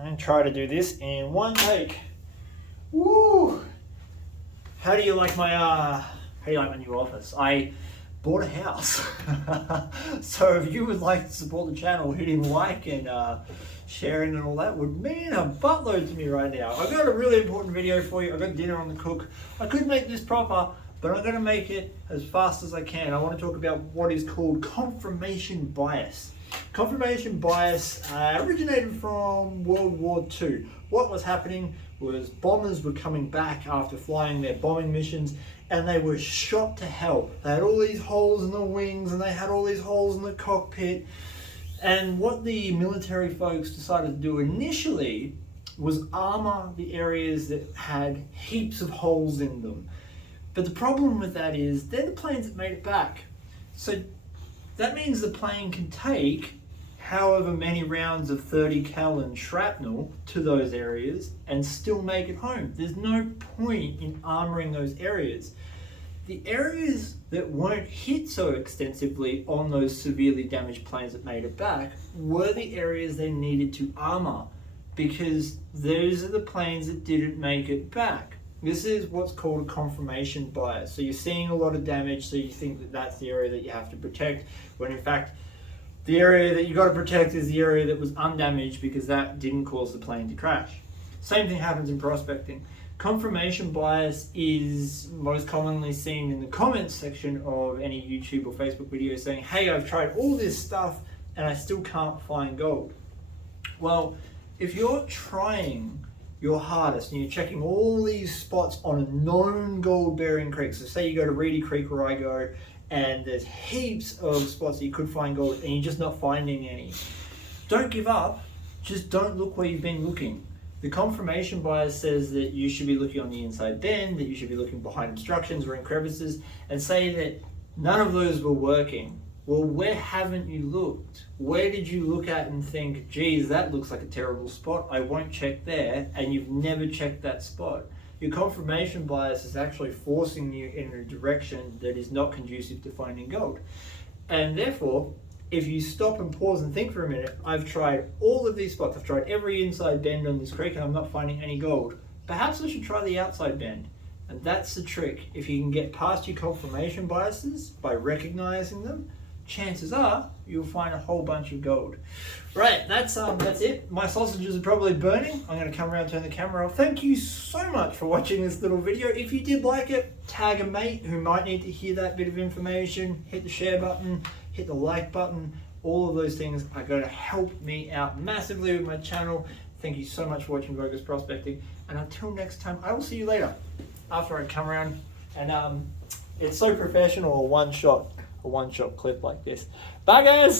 I'm going to try to do this in one take. Woo! How do you like my new office? I bought a house. So if you would like to support the channel, hitting like and sharing and all that would mean a buttload to me right now. I've got a really important video for you. I've got dinner on the cook. I could make this proper, but I'm going to make it as fast as I can. I want to talk about what is called confirmation bias. Confirmation bias originated from World War II. What was happening was bombers were coming back after flying their bombing missions, and they were shot to hell. They had all these holes in the wings, and they had all these holes in the cockpit. And what the military folks decided to do initially was armor the areas that had heaps of holes in them. But the problem with that is they're the planes that made it back. So that means the plane can take however many rounds of 30 cal and shrapnel to those areas and still make it home. There's no point in armoring those areas. The areas that weren't hit so extensively on those severely damaged planes that made it back were the areas they needed to armor, because those are the planes that didn't make it back. This is what's called a confirmation bias. So you're seeing a lot of damage, so you think that that's the area that you have to protect, when in fact the area that you got to protect is the area that was undamaged, because that didn't cause the plane to crash. Same thing happens in prospecting. Confirmation bias is most commonly seen in the comments section of any YouTube or Facebook video saying, hey, I've tried all this stuff and I still can't find gold. Well, if you're trying your hardest and you're checking all these spots on a known gold bearing creek, so say you go to Reedy Creek where I go, and there's heaps of spots that you could find gold and you're just not finding any, don't give up, just don't look where you've been looking. The confirmation bias says that you should be looking on the inside bend, that you should be looking behind obstructions or in crevices, and say that none of those were working. Well, where haven't you looked? Where did you look at and think, geez, that looks like a terrible spot, I won't check there, and you've never checked that spot? Your confirmation bias is actually forcing you in a direction that is not conducive to finding gold. And therefore, if you stop and pause and think for a minute, I've tried all of these spots, I've tried every inside bend on this creek and I'm not finding any gold. Perhaps I should try the outside bend. And that's the trick. If you can get past your confirmation biases by recognizing them, chances are you'll find a whole bunch of gold. Right, that's it. My sausages are probably burning. I'm going to come around and turn the camera off. Thank you so much for watching this little video. If you did like it, tag a mate who might need to hear that bit of information. Hit the share button, hit the like button. All of those things are going to help me out massively with my channel. Thank you so much for watching Bogus Prospecting. And until next time, I will see you later after I come around. And it's so professional, a one-shot clip like this. Bye guys!